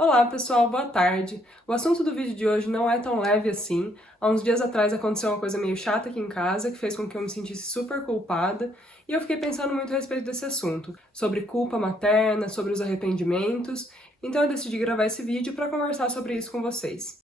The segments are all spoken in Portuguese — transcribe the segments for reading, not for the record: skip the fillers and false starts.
Olá pessoal, boa tarde. O assunto do vídeo de hoje não é tão leve assim. Há uns dias atrás aconteceu uma coisa meio chata aqui em casa que fez com que eu me sentisse super culpada e eu fiquei pensando muito a respeito desse assunto, sobre culpa materna, sobre os arrependimentos, então eu decidi gravar esse vídeo para conversar sobre isso com vocês.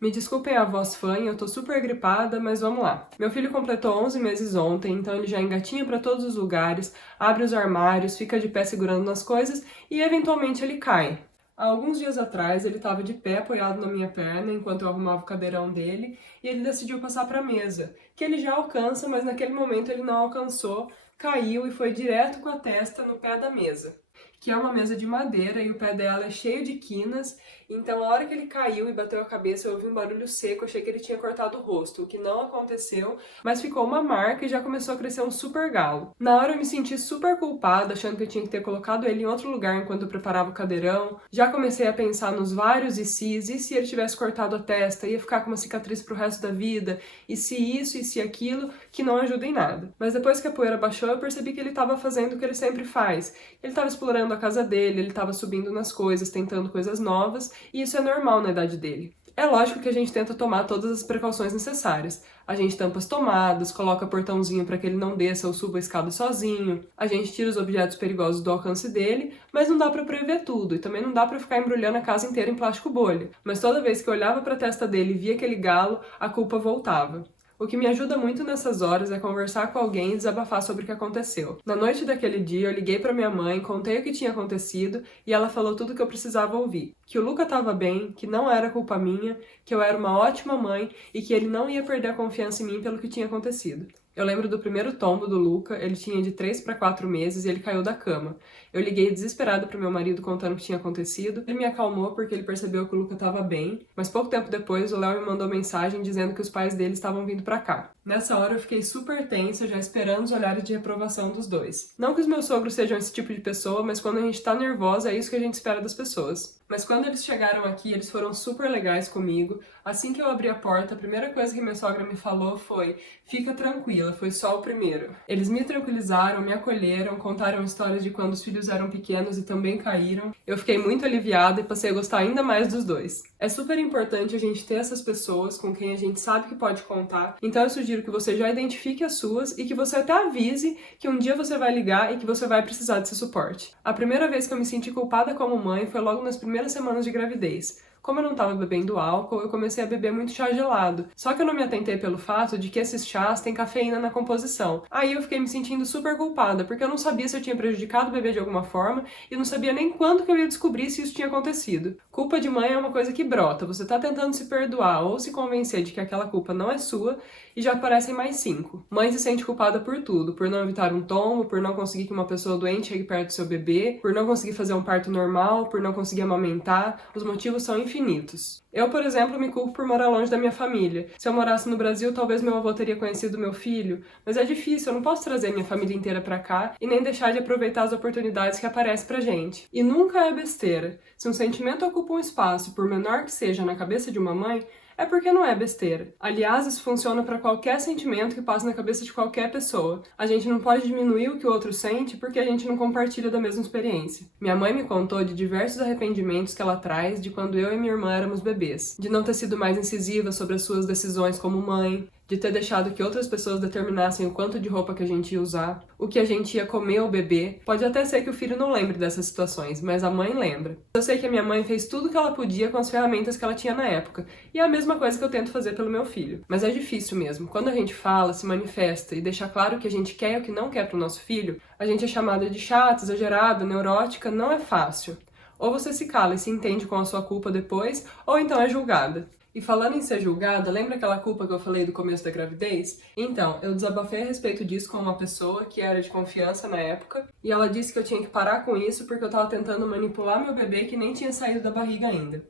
Me desculpem a voz fanha, eu tô super gripada, mas vamos lá. Meu filho completou 11 meses ontem, então ele já engatinha pra todos os lugares, abre os armários, fica de pé segurando nas coisas e eventualmente ele cai. Há alguns dias atrás ele estava de pé apoiado na minha perna enquanto eu arrumava o cadeirão dele e ele decidiu passar para a mesa, que ele já alcança, mas naquele momento ele não alcançou, caiu e foi direto com a testa no pé da mesa, que é uma mesa de madeira e o pé dela é cheio de quinas, então a hora que ele caiu e bateu a cabeça eu ouvi um barulho seco, achei que ele tinha cortado o rosto, o que não aconteceu, mas ficou uma marca e já começou a crescer um super galo. Na hora eu me senti super culpada, achando que eu tinha que ter colocado ele em outro lugar enquanto eu preparava o cadeirão, já comecei a pensar nos vários e se ele tivesse cortado a testa, ia ficar com uma cicatriz pro resto da vida, e se isso e se aquilo, que não ajuda em nada. Mas depois que a poeira baixou eu percebi que ele estava fazendo o que ele sempre faz, ele estava explorando a casa dele, ele estava subindo nas coisas, tentando coisas novas, e isso é normal na idade dele. É lógico que a gente tenta tomar todas as precauções necessárias. A gente tampa as tomadas, coloca portãozinho para que ele não desça ou suba a escada sozinho, a gente tira os objetos perigosos do alcance dele, mas não dá para prever tudo, e também não dá para ficar embrulhando a casa inteira em plástico bolha. Mas toda vez que eu olhava para a testa dele e via aquele galo, a culpa voltava. O que me ajuda muito nessas horas é conversar com alguém e desabafar sobre o que aconteceu. Na noite daquele dia, eu liguei para minha mãe, contei o que tinha acontecido e ela falou tudo o que eu precisava ouvir. Que o Luca estava bem, que não era culpa minha, que eu era uma ótima mãe e que ele não ia perder a confiança em mim pelo que tinha acontecido. Eu lembro do primeiro tombo do Luca, ele tinha de 3 para 4 meses e ele caiu da cama. Eu liguei desesperada pro meu marido contando o que tinha acontecido. Ele me acalmou porque ele percebeu que o Luca estava bem, mas pouco tempo depois o Léo me mandou mensagem dizendo que os pais dele estavam vindo para cá. Nessa hora eu fiquei super tensa, já esperando os olhares de reprovação dos dois. Não que os meus sogros sejam esse tipo de pessoa, mas quando a gente tá nervosa é isso que a gente espera das pessoas. Mas quando eles chegaram aqui, eles foram super legais comigo. Assim que eu abri a porta, a primeira coisa que minha sogra me falou foi: fica tranquila, foi só o primeiro. Eles me tranquilizaram, me acolheram, contaram histórias de quando os filhos eram pequenos e também caíram. Eu fiquei muito aliviada e passei a gostar ainda mais dos dois. É super importante a gente ter essas pessoas com quem a gente sabe que pode contar, então eu sugiro que você já identifique as suas e que você até avise que um dia você vai ligar e que você vai precisar desse suporte. A primeira vez que eu me senti culpada como mãe foi logo nas primeiras semanas de gravidez. Como eu não estava bebendo álcool, eu comecei a beber muito chá gelado. Só que eu não me atentei pelo fato de que esses chás têm cafeína na composição. Aí eu fiquei me sentindo super culpada, porque eu não sabia se eu tinha prejudicado o bebê de alguma forma e não sabia nem quando que eu ia descobrir se isso tinha acontecido. Culpa de mãe é uma coisa que brota, você tá tentando se perdoar ou se convencer de que aquela culpa não é sua e já aparecem mais 5. Mãe se sente culpada por tudo, por não evitar um tombo, por não conseguir que uma pessoa doente chegue perto do seu bebê, por não conseguir fazer um parto normal, por não conseguir amamentar. Os motivos são infinitos. Eu, por exemplo, me culpo por morar longe da minha família. Se eu morasse no Brasil, talvez meu avô teria conhecido meu filho, mas é difícil, eu não posso trazer minha família inteira pra cá e nem deixar de aproveitar as oportunidades que aparecem pra gente. E nunca é besteira. Se um sentimento ocupa um espaço, por menor que seja, na cabeça de uma mãe, é porque não é besteira. Aliás, isso funciona para qualquer sentimento que passa na cabeça de qualquer pessoa. A gente não pode diminuir o que o outro sente porque a gente não compartilha da mesma experiência. Minha mãe me contou de diversos arrependimentos que ela traz de quando eu e minha irmã éramos bebês. De não ter sido mais incisiva sobre as suas decisões como mãe, de ter deixado que outras pessoas determinassem o quanto de roupa que a gente ia usar, o que a gente ia comer ou beber. Pode até ser que o filho não lembre dessas situações, mas a mãe lembra. Eu sei que a minha mãe fez tudo o que ela podia com as ferramentas que ela tinha na época, e é a mesma coisa que eu tento fazer pelo meu filho. Mas é difícil mesmo. Quando a gente fala, se manifesta e deixa claro o que a gente quer e o que não quer pro nosso filho, a gente é chamada de chata, exagerada, neurótica, não é fácil. Ou você se cala e se entende com a sua culpa depois, ou então é julgada. E falando em ser julgada, lembra aquela culpa que eu falei do começo da gravidez? Então, eu desabafei a respeito disso com uma pessoa que era de confiança na época, e ela disse que eu tinha que parar com isso porque eu tava tentando manipular meu bebê que nem tinha saído da barriga ainda.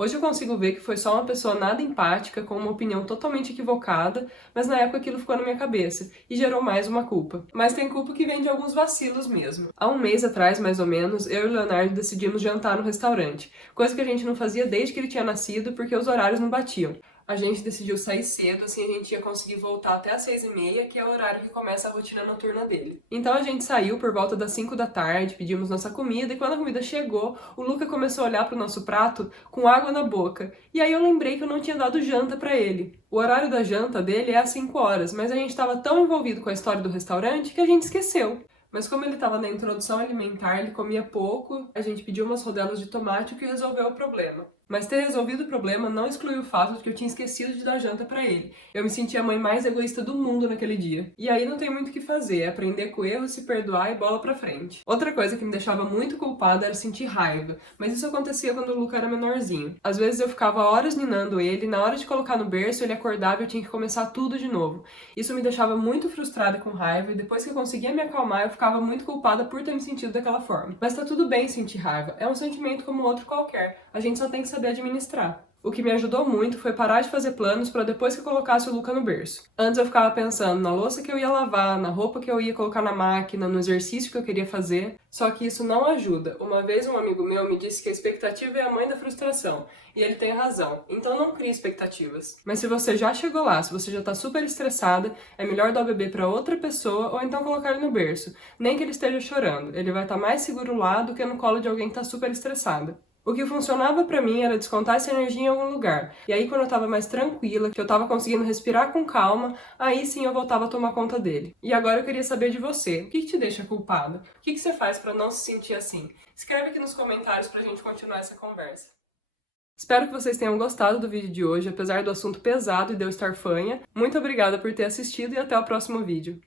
Hoje eu consigo ver que foi só uma pessoa nada empática, com uma opinião totalmente equivocada, mas na época aquilo ficou na minha cabeça e gerou mais uma culpa. Mas tem culpa que vem de alguns vacilos mesmo. Há um mês atrás, mais ou menos, eu e o Leonardo decidimos jantar no restaurante, coisa que a gente não fazia desde que ele tinha nascido porque os horários não batiam. A gente decidiu sair cedo, assim a gente ia conseguir voltar até às 6h30, que é o horário que começa a rotina noturna dele. Então a gente saiu por volta das 5 da tarde, pedimos nossa comida, e quando a comida chegou, o Luca começou a olhar pro nosso prato com água na boca. E aí eu lembrei que eu não tinha dado janta pra ele. O horário da janta dele é às 5 horas, mas a gente estava tão envolvido com a história do restaurante que a gente esqueceu. Mas como ele estava na introdução alimentar, ele comia pouco, a gente pediu umas rodelas de tomate, o que resolveu o problema. Mas ter resolvido o problema não exclui o fato de que eu tinha esquecido de dar janta pra ele. Eu me senti a mãe mais egoísta do mundo naquele dia. E aí não tem muito o que fazer, é aprender com o erro, se perdoar e bola pra frente. Outra coisa que me deixava muito culpada era sentir raiva, mas isso acontecia quando o Luca era menorzinho. Às vezes eu ficava horas ninando ele, na hora de colocar no berço ele acordava e eu tinha que começar tudo de novo. Isso me deixava muito frustrada com raiva e depois que eu conseguia me acalmar eu ficava muito culpada por ter me sentido daquela forma. Mas tá tudo bem sentir raiva, é um sentimento como outro qualquer, a gente só tem que saber administrar. O que me ajudou muito foi parar de fazer planos para depois que eu colocasse o Luca no berço. Antes eu ficava pensando na louça que eu ia lavar, na roupa que eu ia colocar na máquina, no exercício que eu queria fazer, só que isso não ajuda. Uma vez um amigo meu me disse que a expectativa é a mãe da frustração, e ele tem razão, então não crie expectativas. Mas se você já chegou lá, se você já tá super estressada, é melhor dar o bebê para outra pessoa ou então colocar ele no berço, nem que ele esteja chorando, ele vai estar mais seguro lá do que no colo de alguém que tá super estressada. O que funcionava pra mim era descontar essa energia em algum lugar. E aí quando eu tava mais tranquila, que eu tava conseguindo respirar com calma, aí sim eu voltava a tomar conta dele. E agora eu queria saber de você. O que te deixa culpado? O que você faz pra não se sentir assim? Escreve aqui nos comentários pra gente continuar essa conversa. Espero que vocês tenham gostado do vídeo de hoje, apesar do assunto pesado e de eu estar fanha. Muito obrigada por ter assistido e até o próximo vídeo.